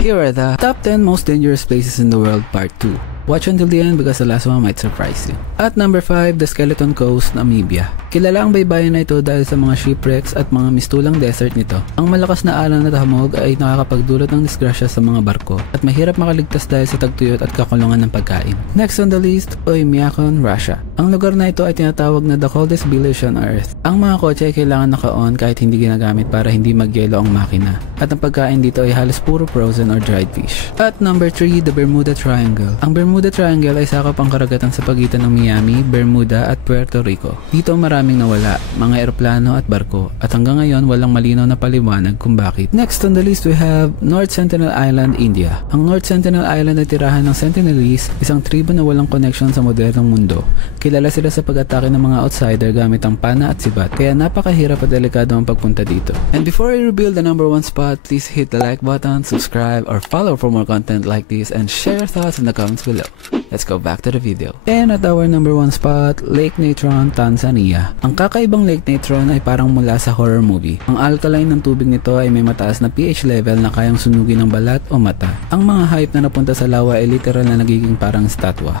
Here are the top 10 most dangerous places in the world part 2. Watch until the end because the last one might surprise you. At number 5, the Skeleton Coast, Namibia. Kilala ang baybayin na ito dahil sa mga shipwrecks at mga mistulang desert nito. Ang malakas na alon at hamog ay nakakapagdulot ng disgrasya sa mga barko at mahirap makaligtas dahil sa tagtuyot at kakulungan ng pagkain. Next on the list, Oymyakon, Russia. Ang lugar na ito ay tinatawag na the coldest village on earth. Ang mga kotse ay kailangan naka-on kahit hindi ginagamit para hindi magyelo ang makina. At ang pagkain dito ay halos puro frozen or dried fish. At number 3, the Bermuda Triangle. Ang Bermuda Triangle ay sakop ang karagatan sa pagitan ng Miami, Bermuda at Puerto Rico. Dito maraming nawala, mga eroplano at barko, at hanggang ngayon walang malinaw na paliwanag kung bakit. Next on the list we have North Sentinel Island, India. Ang North Sentinel Island ay tirahan ng Sentinelese, isang tribo na walang connection sa modernong mundo. Kilala sila sa pag-atake ng mga outsider gamit ang pana at sibat, kaya napakahirap at delikado ang pagpunta dito. And before I reveal the number 1 spot, please hit the like button, subscribe, or follow for more content like this, and share your thoughts in the comments below. Let's go back to the video. And at our number 1 spot, Lake Natron, Tanzania. Ang kakaibang Lake Natron ay parang mula sa horror movie. Ang alkaline ng tubig nito ay may mataas na pH level na kayang sunugin ng balat o mata. Ang mga hayop na napunta sa lawa ay literal na nagiging parang statwa.